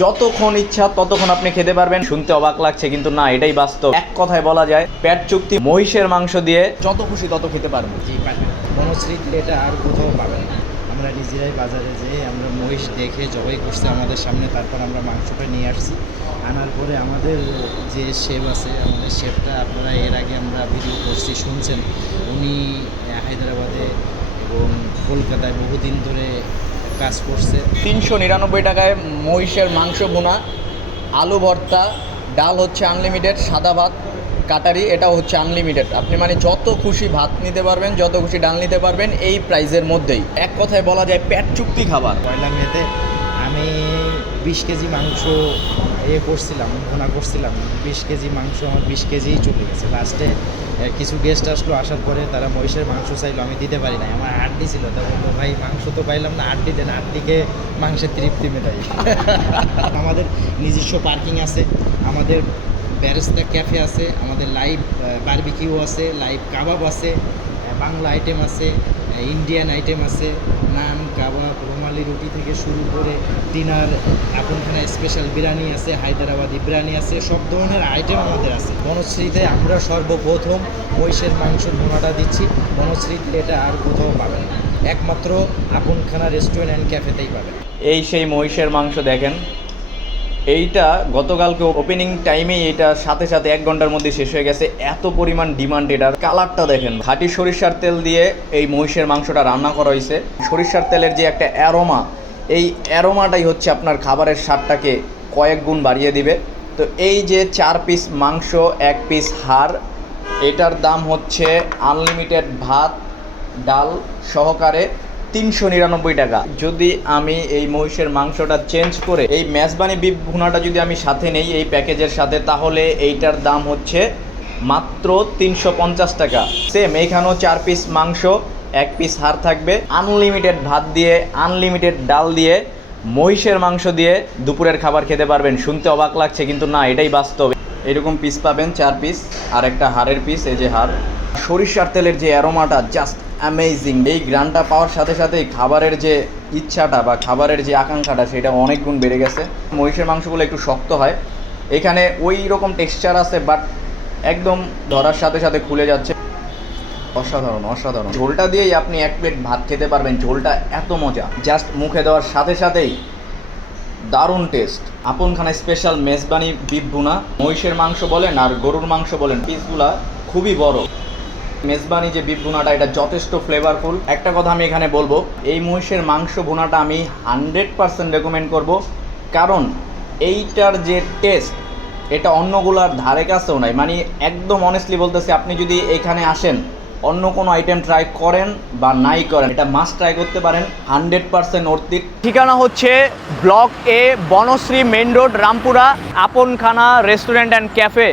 যতক্ষণ ইচ্ছা ততক্ষণ আপনি খেতে পারবেন। শুনতে অবাক লাগছে, কিন্তু না, এটাই বাস্তব। এক কথায় বলা যায়, পেট চুক্তি মহিষের মাংস দিয়ে যত খুশি তত খেতে পারব এটা আর কোথাও পাবেন না। আমরা নিজেরাই বাজারে যেয়ে আমরা মহিষ দেখে জবাই করছে আমাদের সামনে, তারপর আমরা মাংসটা নিয়ে আসছি। আনার পরে আমাদের যে শেফ আছে, আমাদের শেফটা আপনারা এর আগে আমরা ভিডিও করছি, শুনছেন। উনি হায়দ্রাবাদে এবং কলকাতায় বহুদিন ধরে কাজ করছে। তিনশো নিরানব্বই টাকায় মহিষের মাংস বোনা, আলু ভর্তা, ডাল হচ্ছে আনলিমিটেড সাদা ভাত, কাটারি, এটাও হচ্ছে আনলিমিটেড আপনি মানে যত খুশি ভাত নিতে পারবেন, যত খুশি ডাল নিতে পারবেন, এই প্রাইজের মধ্যেই। এক কথায় বলা যায় পেট চুক্তি খাবার। পয়লা মেতে আমি বিশ কেজি মাংস এ করছিলাম ভোনা করছিলাম, বিশ কেজি মাংস আমার বিশ কেজিই চলে গেছে। লাস্টে কিছু গেস্ট আসলো আসার পরে তারা মহিষের মাংস চাইলো আমি দিতে পারি না আমার আড্ডি ছিল তা বলল ভাই মাংস তো পাইলাম না আড্ডি দেন আড্ডিকে মাংসের তৃপ্তি মেটাই। আমাদের নিজস্ব পার্কিং আছে আমাদের ব্যারেস্তা ক্যাফে আছে আমাদের লাইভ বারবিকিউ আছে লাইভ কাবাব আছে বাংলা আইটেম আছে ইন্ডিয়ান আইটেম আছে, নান, কাবাব, রুমালি রুটি থেকে শুরু করে ডিনার আপনখানা স্পেশাল বিরিয়ানি আছে, হায়দ্রাবাদি বিরিয়ানি আছে, সব ধরনের আইটেম আমাদের আছে। বনশ্রীতে আমরা সর্বপ্রথম মহিষের মাংস ভোনাটা দিচ্ছি। বনশ্রীতে এটা আর কোথাও পাবেন না। একমাত্র আপনখানা রেস্টুরেন্ট অ্যান্ড ক্যাফেতেই পাবেন। এই সেই মহিষের মাংস দেখেন। এইটা গতকালকে ওপেনিং টাইমেই এটা সাথে সাথে এক ঘণ্টার মধ্যে শেষ হয়ে গেছে। এত পরিমাণ ডিমান্ড এটার কালারটা দেখেন। খাঁটি সরিষার তেল দিয়ে এই মহিষের মাংসটা রান্না করা হয়েছে। সরিষার তেলের যে একটা অ্যারোমা এই অ্যারোমাটাই হচ্ছে আপনার খাবারের স্বাদটাকে কয়েক গুণ বাড়িয়ে দিবে। তো এই যে চার পিস মাংস, এক পিস হাড়, এটার দাম হচ্ছে আনলিমিটেড ভাত, ডাল সহকারে তিনশো নিরানব্বই টাকা। যদি আমি এই মহিষের মাংসটা চেঞ্জ করে এই মেজবানি বিফ ভুনাটা যদি আমি সাথে নেই এই প্যাকেজের সাথে, তাহলে এইটার দাম হচ্ছে মাত্র তিনশো পঞ্চাশ টাকা। সেম এইখানেও চার পিস মাংস, এক পিস হার থাকবে। আনলিমিটেড ভাত দিয়ে আনলিমিটেড ডাল দিয়ে, মহিষের মাংস দিয়ে দুপুরের খাবার খেতে পারবেন। শুনতে অবাক লাগছে, কিন্তু না, এটাই বাস্তব। এরকম পিস পাবেন চার পিস আর একটা হাড়ের পিস এই যে হাড়। সরিষার তেলের যে অ্যারোমাটা জাস্ট অ্যামেজিং এই গ্রানটা পাওয়ার সাথে সাথেই খাবারের যে ইচ্ছাটা বা খাবারের যে আকাঙ্ক্ষাটা, সেটা অনেক গুণ বেড়ে গেছে। মহিষের মাংসগুলো একটু শক্ত হয়। এখানে ওই রকম টেক্সচার আছে বাট একদম ধরার সাথে সাথে খুলে যাচ্ছে। অসাধারণ অসাধারণ। ঝোলটা দিয়েই আপনি এক প্লেট ভাত খেতে পারবেন। ঝোলটা এত মজা। জাস্ট মুখে দেওয়ার সাথে সাথেই দারুণ taste Aponkhana special mezbani beef bhuna মহিষের মাংস বলেন আর গরুর মাংস বলেন পিসগুলা খুবই বড়। মেজবানি যে বিফ ভুনাটা, এটা যথেষ্ট ফ্লেভারফুল একটা কথা আমি এখানে বলব, এই মহিষের মাংস ভুনাটা আমি হান্ড্রেড পারসেন্ট রেকমেন্ড করব। কারণ এইটার যে টেস্ট এটা অন্যগুলার ধারে কাছেও নাই। মানে একদম অনেস্টলি বলতেছি, আপনি যদি এখানে আসেন, অন্য কোনো আইটেম ট্রাই করেন বা নাই করেন, এটা মাস্ট ট্রাই করতে পারেন হান্ড্রেড পারসেন্ট অর্থিত ঠিকানা হচ্ছে block A, Banasree main road, Rampura, Aponkhana restaurant and cafe